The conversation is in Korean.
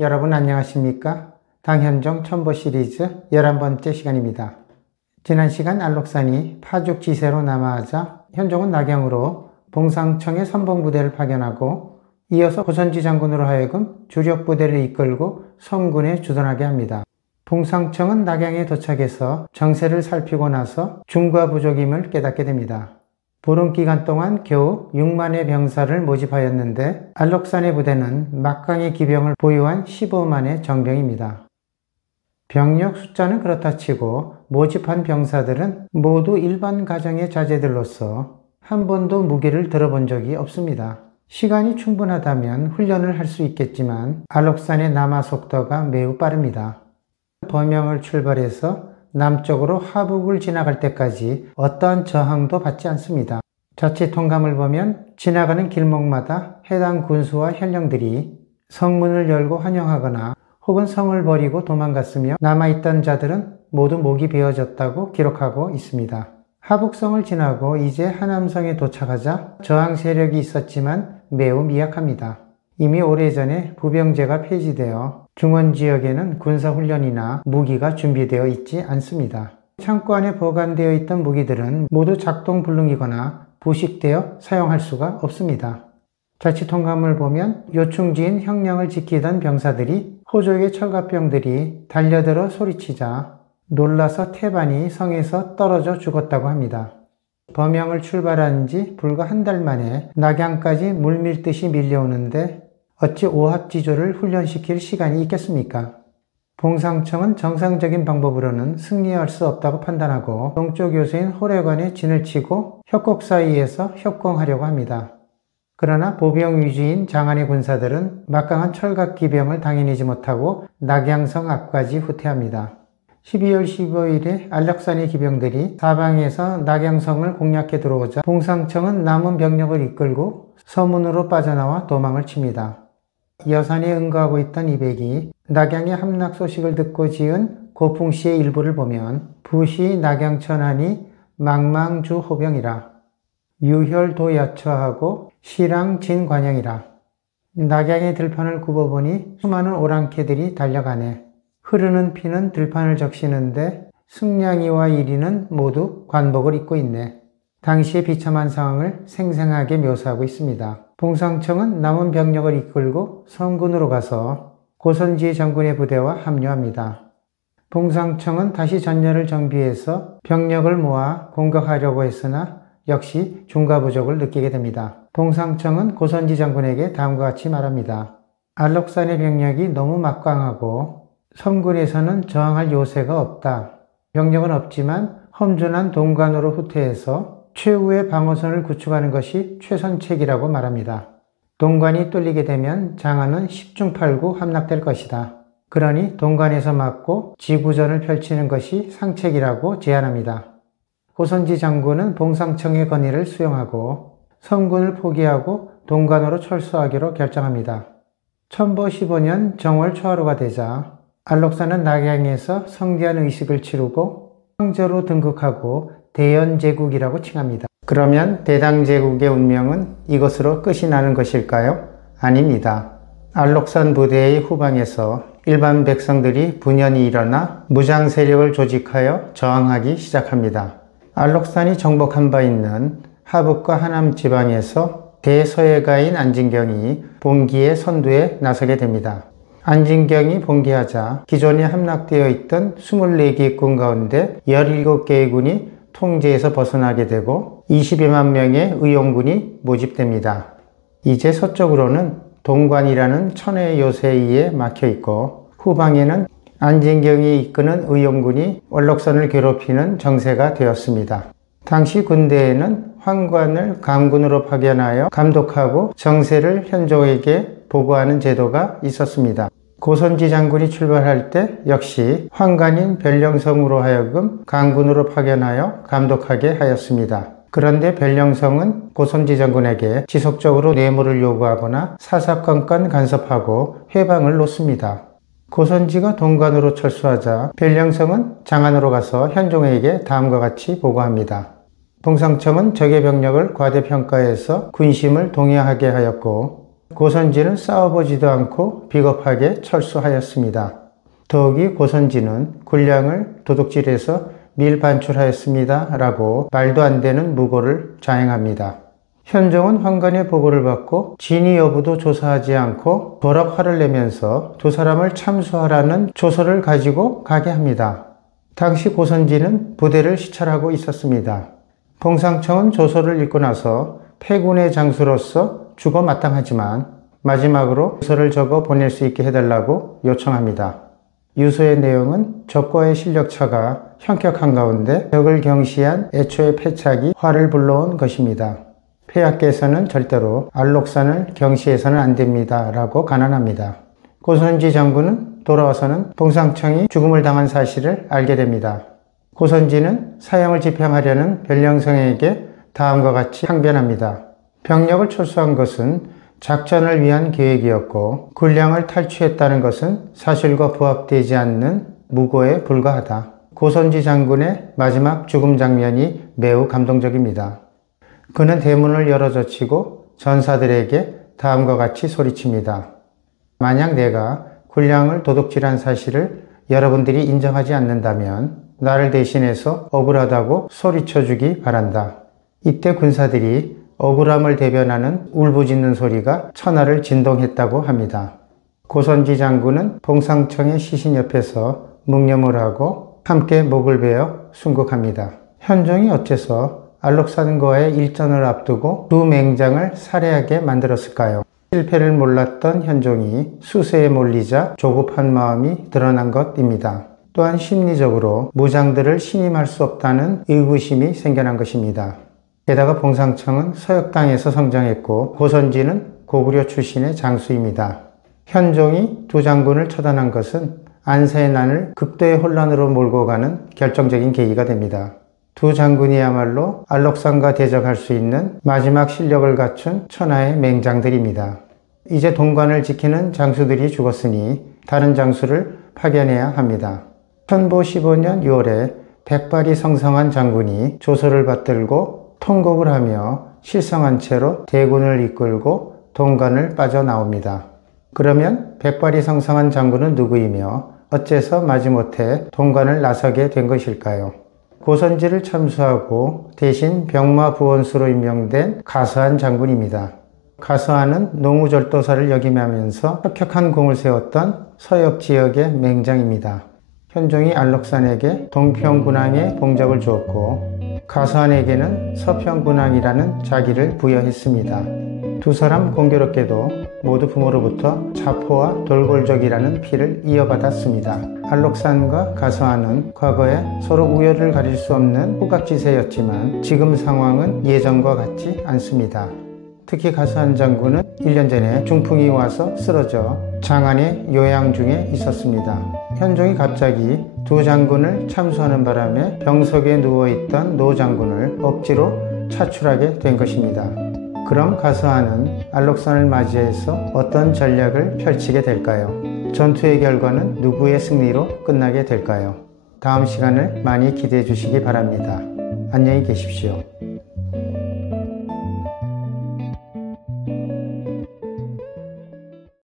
여러분 안녕하십니까? 당현종 첨보 시리즈 11번째 시간입니다. 지난 시간 알록산이 파죽지세로 남하하자 현종은 낙양으로 봉상청의 선봉부대를 파견하고 이어서 고선지 장군으로 하여금 주력 부대를 이끌고 성군에 주둔하게 합니다. 봉상청은 낙양에 도착해서 정세를 살피고 나서 중과 부족임을 깨닫게 됩니다. 보름 기간 동안 겨우 6만의 병사를 모집하였는데 알록산의 부대는 막강의 기병을 보유한 15만의 정병입니다. 병력 숫자는 그렇다 치고 모집한 병사들은 모두 일반 가정의 자제들로서 한 번도 무기를 들어본 적이 없습니다. 시간이 충분하다면 훈련을 할 수 있겠지만 알록산의 남하 속도가 매우 빠릅니다. 범영을 출발해서 남쪽으로 하북을 지나갈 때까지 어떠한 저항도 받지 않습니다. 자치 통감을 보면 지나가는 길목마다 해당 군수와 현령들이 성문을 열고 환영하거나 혹은 성을 버리고 도망갔으며 남아있던 자들은 모두 목이 베어졌다고 기록하고 있습니다. 하북성을 지나고 이제 하남성에 도착하자 저항 세력이 있었지만 매우 미약합니다. 이미 오래전에 부병제가 폐지되어 중원지역에는 군사훈련이나 무기가 준비되어 있지 않습니다. 창고 안에 보관되어 있던 무기들은 모두 작동불능이거나 부식되어 사용할 수가 없습니다. 자치통감을 보면 요충지인 형령을 지키던 병사들이 호족의 철갑병들이 달려들어 소리치자 놀라서 태반이 성에서 떨어져 죽었다고 합니다. 범영을 출발한 지 불과 한 달 만에 낙양까지 물밀듯이 밀려오는데 어찌 오합지졸을 훈련시킬 시간이 있겠습니까? 봉상청은 정상적인 방법으로는 승리할 수 없다고 판단하고 동쪽 요새인 호래관에 진을 치고 협곡 사이에서 협공하려고 합니다. 그러나 보병 위주인 장안의 군사들은 막강한 철갑기병을 당해내지 못하고 낙양성 앞까지 후퇴합니다. 12월 15일에 알록산의 기병들이 사방에서 낙양성을 공략해 들어오자 봉상청은 남은 병력을 이끌고 서문으로 빠져나와 도망을 칩니다. 여산에 응거하고 있던 이백이 낙양의 함락 소식을 듣고 지은 고풍시의 일부를 보면 부시 낙양천안이 망망주 호병이라 유혈도야처하고 시랑 진관영이라. 낙양의 들판을 굽어보니 수많은 오랑캐들이 달려가네. 흐르는 피는 들판을 적시는데 승냥이와 이리는 모두 관복을 입고 있네. 당시의 비참한 상황을 생생하게 묘사하고 있습니다. 봉상청은 남은 병력을 이끌고 성군으로 가서 고선지 장군의 부대와 합류합니다. 봉상청은 다시 전열을 정비해서 병력을 모아 공격하려고 했으나 역시 중과 부족을 느끼게 됩니다. 봉상청은 고선지 장군에게 다음과 같이 말합니다. 알록산의 병력이 너무 막강하고 성군에서는 저항할 요새가 없다. 병력은 없지만 험준한 동관으로 후퇴해서 최후의 방어선을 구축하는 것이 최선책이라고 말합니다. 동관이 뚫리게 되면 장안은 10중 8구 함락될 것이다. 그러니 동관에서 막고 지구전을 펼치는 것이 상책이라고 제안합니다. 고선지 장군은 봉상청의 건의를 수용하고 성군을 포기하고 동관으로 철수하기로 결정합니다. 첨보 15년 정월 초하루가 되자 알록산은 낙양에서 성대한 의식을 치르고 황제로 등극하고 대연제국이라고 칭합니다. 그러면 대당제국의 운명은 이것으로 끝이 나는 것일까요? 아닙니다. 알록산 부대의 후방에서 일반 백성들이 분연히 일어나 무장 세력을 조직하여 저항하기 시작합니다. 알록산이 정복한 바 있는 하북과 하남 지방에서 대서예가인 안진경이 봉기의 선두에 나서게 됩니다. 안진경이 봉기하자 기존에 함락되어 있던 24개의 군 가운데 17개의 군이 통제에서 벗어나게 되고 22만 명의 의용군이 모집됩니다. 이제 서쪽으로는 동관이라는 천의 요새에 의해 막혀있고 후방에는 안진경이 이끄는 의용군이 얼록산을 괴롭히는 정세가 되었습니다. 당시 군대에는 황관을 감군으로 파견하여 감독하고 정세를 현종에게 보고하는 제도가 있었습니다. 고선지 장군이 출발할 때 역시 황관인 변령성으로 하여금 감군으로 파견하여 감독하게 하였습니다. 그런데 변령성은 고선지 장군에게 지속적으로 뇌물을 요구하거나 사사건건 간섭하고 회방을 놓습니다. 고선지가 동관으로 철수하자 변령성은 장안으로 가서 현종에게 다음과 같이 보고합니다. 봉상청은 적의 병력을 과대평가해서 군심을 동요하게 하였고 고선지는 싸워보지도 않고 비겁하게 철수하였습니다. 더욱이 고선지는 군량을 도둑질해서 밀반출하였습니다 라고 말도 안 되는 무고를 자행합니다. 현종은 황관의 보고를 받고 진위 여부도 조사하지 않고 도락 화를 내면서 두 사람을 참수하라는 조서를 가지고 가게 합니다. 당시 고선지는 부대를 시찰하고 있었습니다. 봉상청은 조서를 읽고 나서 패군의 장수로서 죽어 마땅하지만 마지막으로 유서를 적어 보낼 수 있게 해달라고 요청합니다. 유서의 내용은 적과의 실력차가 현격한 가운데 적을 경시한 애초의 패착이 화를 불러온 것입니다. 폐하께서는 절대로 알록산을 경시해서는 안 됩니다 라고 간언합니다. 고선지 장군은 돌아와서는 봉상청이 죽음을 당한 사실을 알게 됩니다. 고선지는 사형을 집행하려는 변령성에게 다음과 같이 항변합니다. 병력을 철수한 것은 작전을 위한 계획이었고 군량을 탈취했다는 것은 사실과 부합되지 않는 무고에 불과하다. 고선지 장군의 마지막 죽음 장면이 매우 감동적입니다. 그는 대문을 열어젖히고 전사들에게 다음과 같이 소리칩니다. 만약 내가 군량을 도둑질한 사실을 여러분들이 인정하지 않는다면 나를 대신해서 억울하다고 소리쳐주기 바란다. 이때 군사들이 억울함을 대변하는 울부짖는 소리가 천하를 진동했다고 합니다. 고선지 장군은 봉상청의 시신 옆에서 묵념을 하고 함께 목을 베어 순국합니다. 현종이 어째서 알록산과의 일전을 앞두고 두 맹장을 살해하게 만들었을까요? 실패를 몰랐던 현종이 수세에 몰리자 조급한 마음이 드러난 것입니다. 또한 심리적으로 무장들을 신임할 수 없다는 의구심이 생겨난 것입니다. 게다가 봉상청은 서역당에서 성장했고 고선지는 고구려 출신의 장수입니다. 현종이 두 장군을 처단한 것은 안세의 난을 극도의 혼란으로 몰고 가는 결정적인 계기가 됩니다. 두 장군이야말로 알록산과 대적할 수 있는 마지막 실력을 갖춘 천하의 맹장들입니다. 이제 동관을 지키는 장수들이 죽었으니 다른 장수를 파견해야 합니다. 천보 15년 6월에 백발이 성성한 장군이 조서를 받들고 통곡을 하며 실성한 채로 대군을 이끌고 동관을 빠져나옵니다. 그러면 백발이 성성한 장군은 누구이며 어째서 마지못해 동관을 나서게 된 것일까요? 고선지를 참수하고 대신 병마부원수로 임명된 가서한 장군입니다. 가서한은 농우절도사를 역임하면서 혁혁한 공을 세웠던 서역 지역의 맹장입니다. 현종이 알록산에게 동평군왕의 봉적을 주었고 가서한에게는 서평군왕이라는 자기를 부여했습니다. 두 사람 공교롭게도 모두 부모로부터 자포와 돌골족이라는 피를 이어받았습니다. 알록산과 가서한은 과거에 서로 우열을 가릴 수 없는 후각지세였지만 지금 상황은 예전과 같지 않습니다. 특히 가서한 장군은 1년 전에 중풍이 와서 쓰러져 장안의 요양 중에 있었습니다. 현종이 갑자기 두 장군을 참수하는 바람에 병석에 누워있던 노 장군을 억지로 차출하게 된 것입니다. 그럼 가서한은 알록산을 맞이해서 어떤 전략을 펼치게 될까요? 전투의 결과는 누구의 승리로 끝나게 될까요? 다음 시간을 많이 기대해 주시기 바랍니다. 안녕히 계십시오.